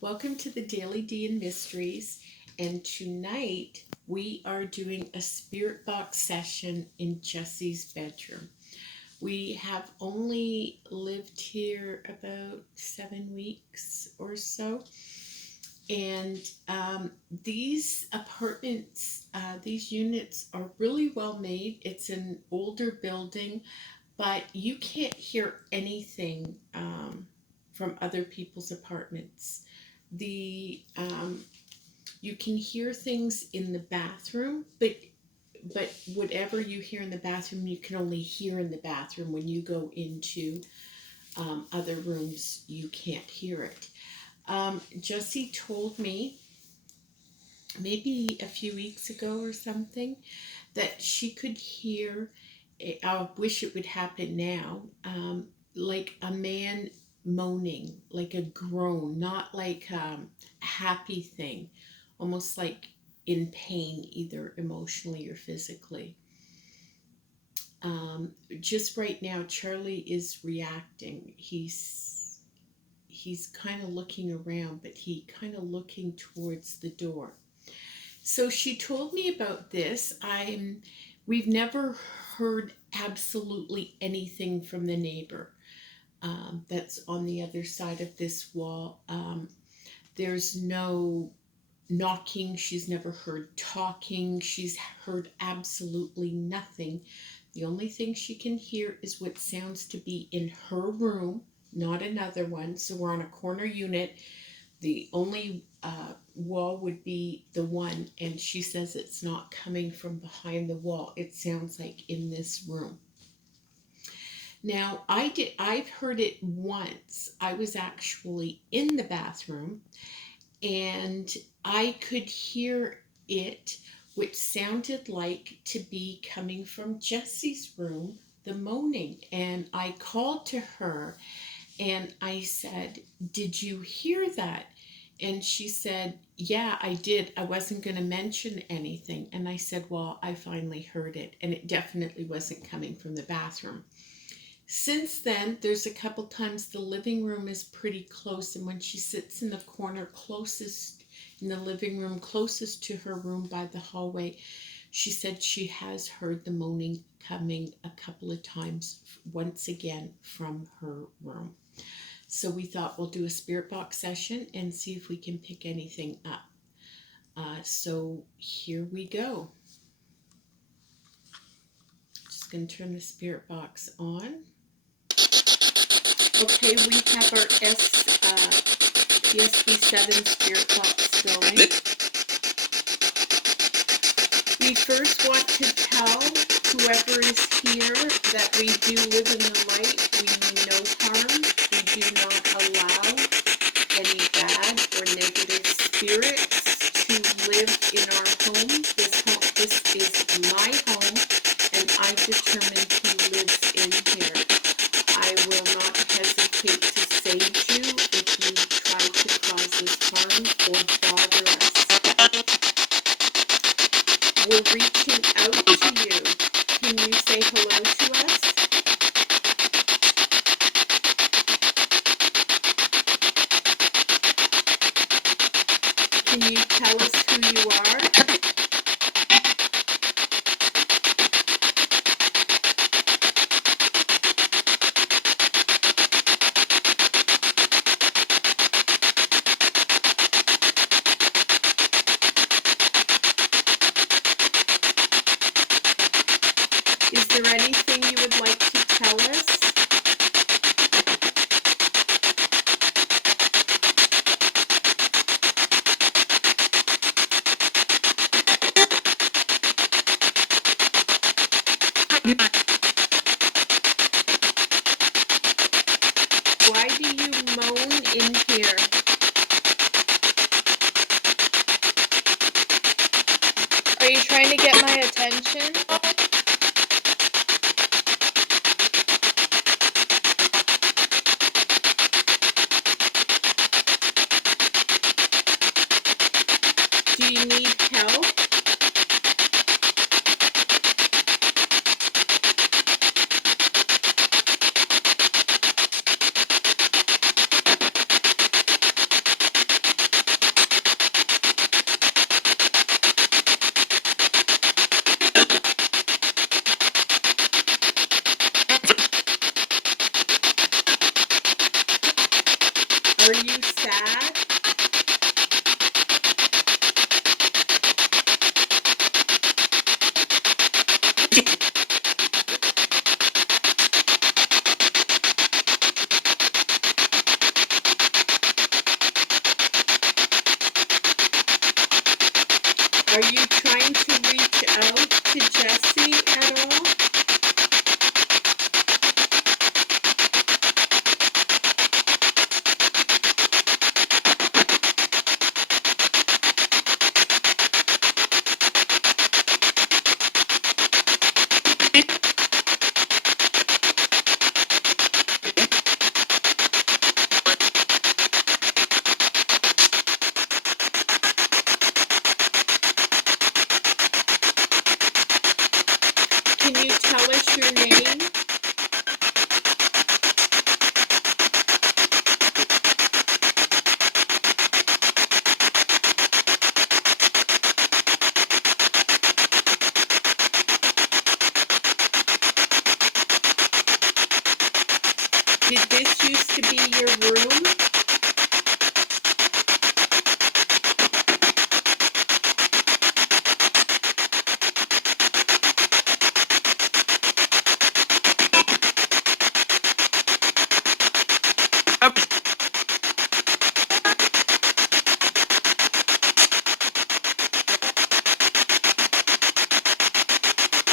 Welcome to the Daily D and Mysteries, and tonight we are doing a spirit box session in Jessie's bedroom. We have only lived here about 7 weeks or so, and these apartments, these units are really well made. It's an older building, but you can't hear anything from other people's apartments. The You can hear things in the bathroom, but whatever you hear in the bathroom, you can only hear in the bathroom. When you go into other rooms, you can't hear it. Jessie told me maybe a few weeks ago or something that she could hear. I wish it would happen now. Like a man moaning, like a groan, not like a happy thing, almost like in pain, either emotionally or physically. Just right now, Charlie is reacting. He's kind of looking around, but he kind of looking towards the door. So she told me about this. We've never heard absolutely anything from the neighbor that's on the other side of this wall. There's no knocking. She's never heard talking. She's heard absolutely nothing. The only thing she can hear is what sounds to be in her room, not another one. So we're on a corner unit. The only wall would be the one, and she says it's not coming from behind the wall. It sounds like in this room. Now, I've heard it once. I was actually in the bathroom, and I could hear it, which sounded like to be coming from Jessie's room, the moaning. And I called to her and I said, "Did you hear that?" And she said, "Yeah, I did. I wasn't going to mention anything." And I said, "Well, I finally heard it, and it definitely wasn't coming from the bathroom." Since then, there's a couple times the living room is pretty close, and when she sits in the corner closest in the living room, closest to her room by the hallway, she said she has heard the moaning coming a couple of times, once again from her room. So we thought we'll do a spirit box session and see if we can pick anything up. So here we go. Just going to turn the spirit box on. Okay, we have our PSB7 spirit box going. We first want to tell whoever is here that we do live in the light. We mean no harm. We do not allow any bad or negative spirits to live in our home. This is my home, and I determine who lives in here. I will not hesitate to save you if you try to cause us harm or bother us. We're reaching out to you. Can you say hello to us? Can you tell us who you are? Is there anything you would like to tell us? Why do you moan in here? Are you trying to get my attention? Do you need help? sad? Are you trying to reach out to Jessie at all? Can you tell us your name? Did this used to be your room?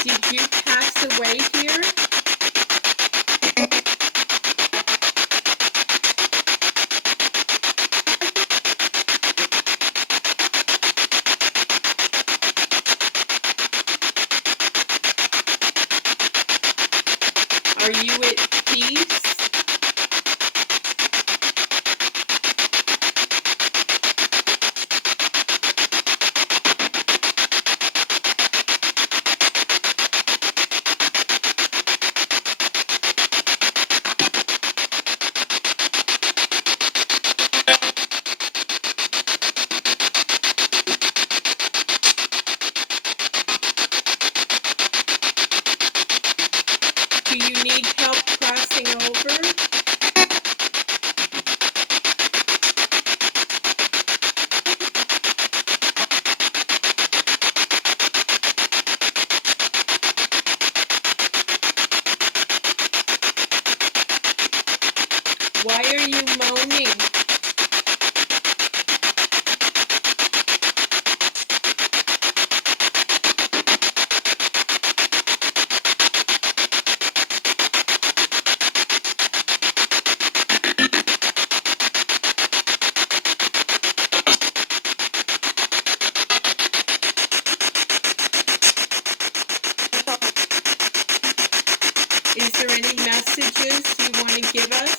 Did you pass away here? Are you at peace? Do you need help crossing over? Why are you moaning? Is there any messages you want to give us?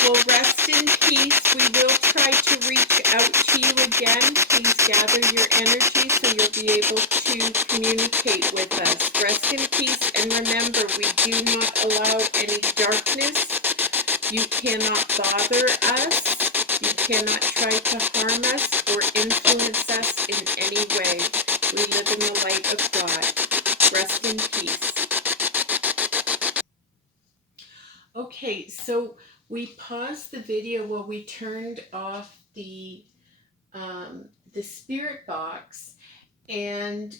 Well, rest in peace. We will try to reach out to you again. Please gather your energy so you'll be able to communicate with us. Rest in peace, and remember, we do not allow any darkness. You cannot bother us. You cannot try to harm us or influence us in any way. We live in the light of God. Rest in peace. Okay, so we paused the video while we turned off the spirit box, and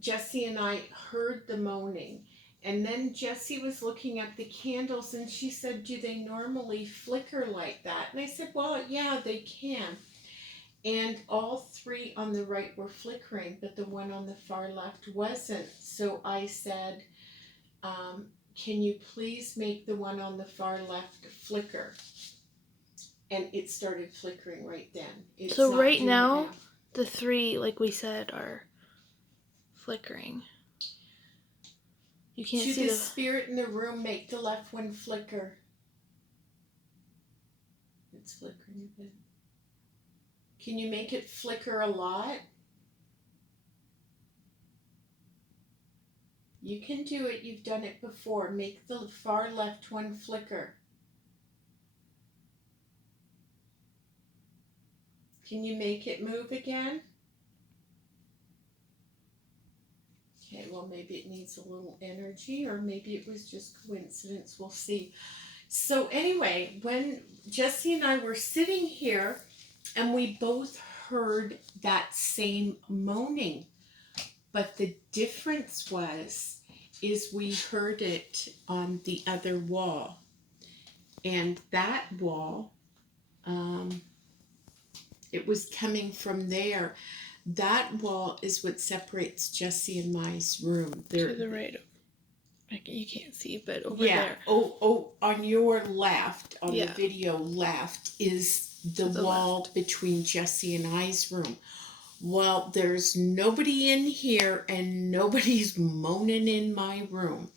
Jessie and I heard the moaning. And then Jessie was looking at the candles and she said, do they normally flicker like that? And I said, well, yeah, they can. And all three on the right were flickering, but the one on the far left wasn't. So I said, can you please make the one on the far left flicker? And it started flickering right then. It's So not right doing it now, the three, like we said, are flickering. You can't Should see the the spirit in the room make the left one flicker? It's flickering a bit. Can you make it flicker a lot? You can do it. You've done it before. Make the far left one flicker. Can you make it move again? Okay, well, maybe it needs a little energy, or maybe it was just coincidence. We'll see. So anyway, when Jessie and I were sitting here, and we both heard that same moaning, but the difference is we heard it on the other wall, and that wall, it was coming from there. That wall is what separates Jessie and my's room. To the right. You can't see, but over yeah, there. Oh, on your left, on Yeah. the video left, is the wall left. between Jessie and I's room. Well, there's nobody in here and nobody's moaning in my room.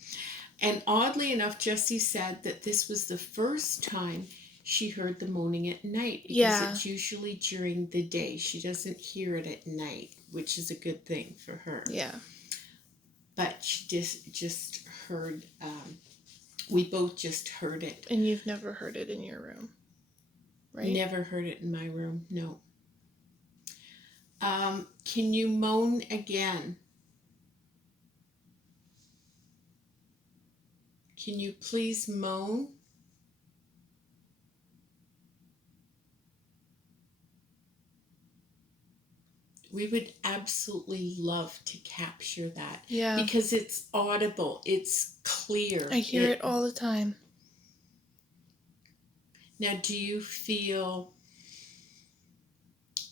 And oddly enough, Jessie said that this was the first time she heard the moaning at night, because it's usually during the day. She doesn't hear it at night, which is a good thing for her. Yeah. But she just heard, we both just heard it. And you've never heard it in your room, right? Never heard it in my room, no. Can you moan again? Can you please moan? We would absolutely love to capture that. Yeah. Because it's audible. It's clear. I hear it all the time. Now, do you feel...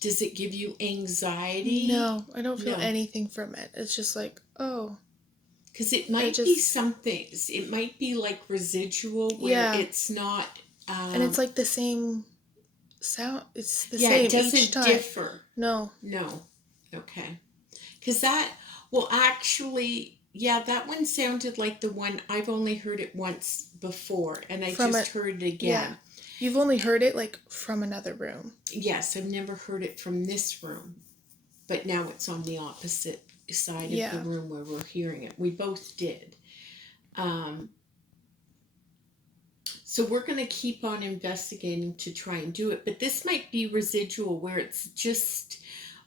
Does it give you anxiety? No, I don't feel anything from it. It's just like, oh. Because it might be something. It might be like residual where it's not... and it's like the same sound. It's the same each time. Yeah, it doesn't differ. No. Okay. Because that... Well, actually... Yeah, that one sounded like the one... I've only heard it once before. And I just heard it again. Yeah. You've only heard it, like, from another room. Yes, I've never heard it from this room. But now it's on the opposite side of the room where we're hearing it. We both did. So we're going to keep on investigating to try and do it. But this might be residual, where it's just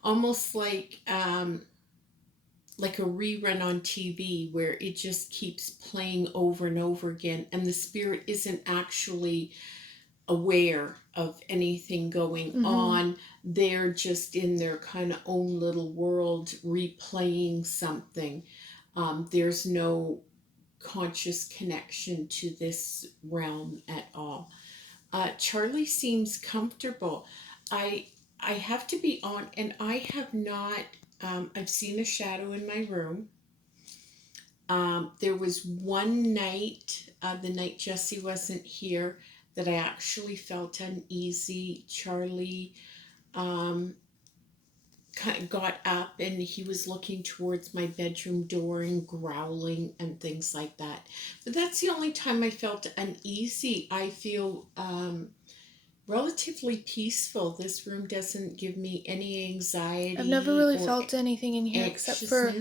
almost like a rerun on TV, where it just keeps playing over and over again. And the spirit isn't actually... aware of anything going on. They're just in their kind of own little world replaying something. There's no conscious connection to this realm at all. Charlie seems comfortable. I have to be on, and I have not, I've seen a shadow in my room. There was one night, the night Jessie wasn't here, that I actually felt uneasy. Charlie kind of got up and he was looking towards my bedroom door and growling and things like that. But that's the only time I felt uneasy. I feel relatively peaceful. This room doesn't give me any anxiety. I've never really felt anything in here except for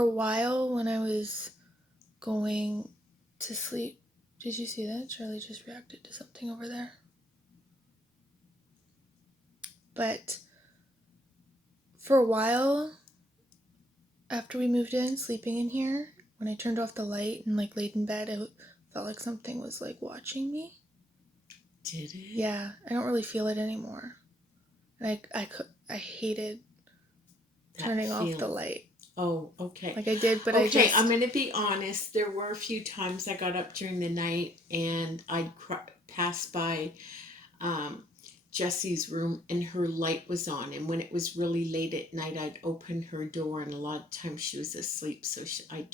a while when I was going to sleep. Did you see that? Charlie just reacted to something over there. But for a while, after we moved in, sleeping in here, when I turned off the light and like laid in bed, it felt like something was like watching me. Did it? Yeah, I don't really feel it anymore. And I hated turning off the light. Oh, okay. Like I did, but okay, I'm going to be honest. There were a few times I got up during the night and I'd pass by Jessie's room and her light was on. And when it was really late at night, I'd open her door, and a lot of times she was asleep, so I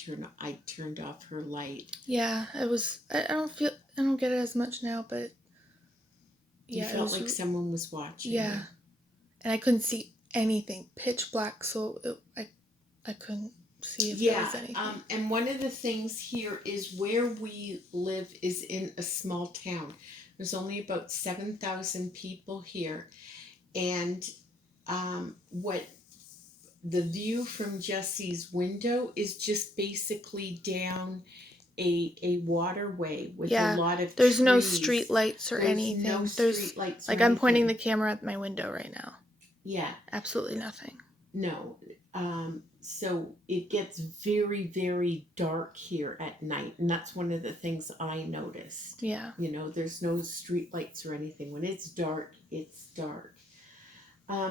turned off her light. Yeah, it was. I don't get it as much now, but yeah, you felt like someone was watching. Yeah, you. And I couldn't see anything, pitch black, so I couldn't see if there was anything. And one of the things here is where we live is in a small town. There's only about 7,000 people here. And what the view from Jessie's window is just basically down a waterway with a Yeah, lot of there's no trees. street lights or There's anything. no There's street lights or like I'm pointing the anything. camera at my window right now. Yeah, Absolutely nothing. no. So it gets very, very dark here at night, and that's one of the things I noticed. Yeah. You know, there's no street lights or anything. When it's dark, it's dark.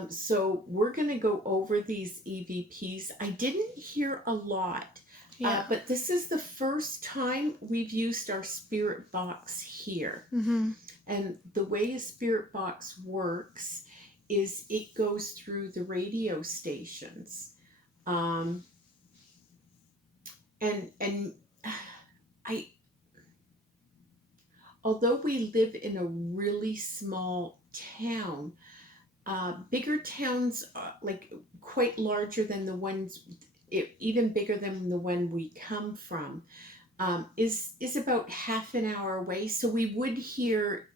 So we're going to go over these EVPs. I didn't hear a lot, Yeah. but this is the first time we've used our spirit box here. Mm-hmm. And the way a spirit box works is it goes through the radio stations. And I, although we live in a really small town, bigger towns, like quite larger than the ones, even bigger than the one we come from, is about half an hour away. So we would hear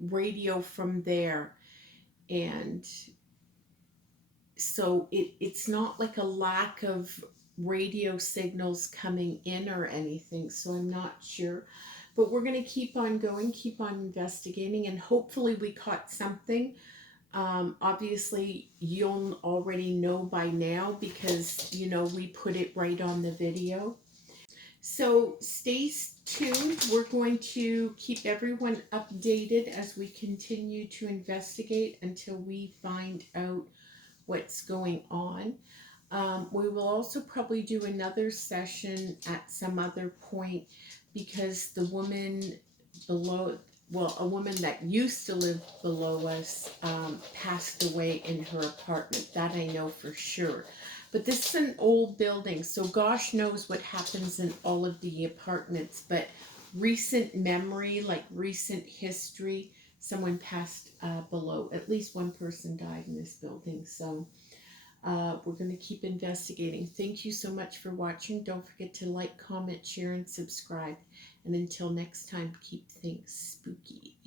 radio from there, and so it's not like a lack of radio signals coming in or anything. So I'm not sure. But we're going to keep on going, keep on investigating, and hopefully we caught something. Obviously, you'll already know by now because, you know, we put it right on the video. So stay tuned. We're going to keep everyone updated as we continue to investigate until we find out what's going on. We will also probably do another session at some other point because the woman below, well, a woman that used to live below us passed away in her apartment. That I know for sure. But this is an old building, so gosh knows what happens in all of the apartments. But recent memory, like recent history, someone passed below. At least one person died in this building. So we're going to keep investigating. Thank you so much for watching. Don't forget to like, comment, share, and subscribe. And until next time, keep things spooky.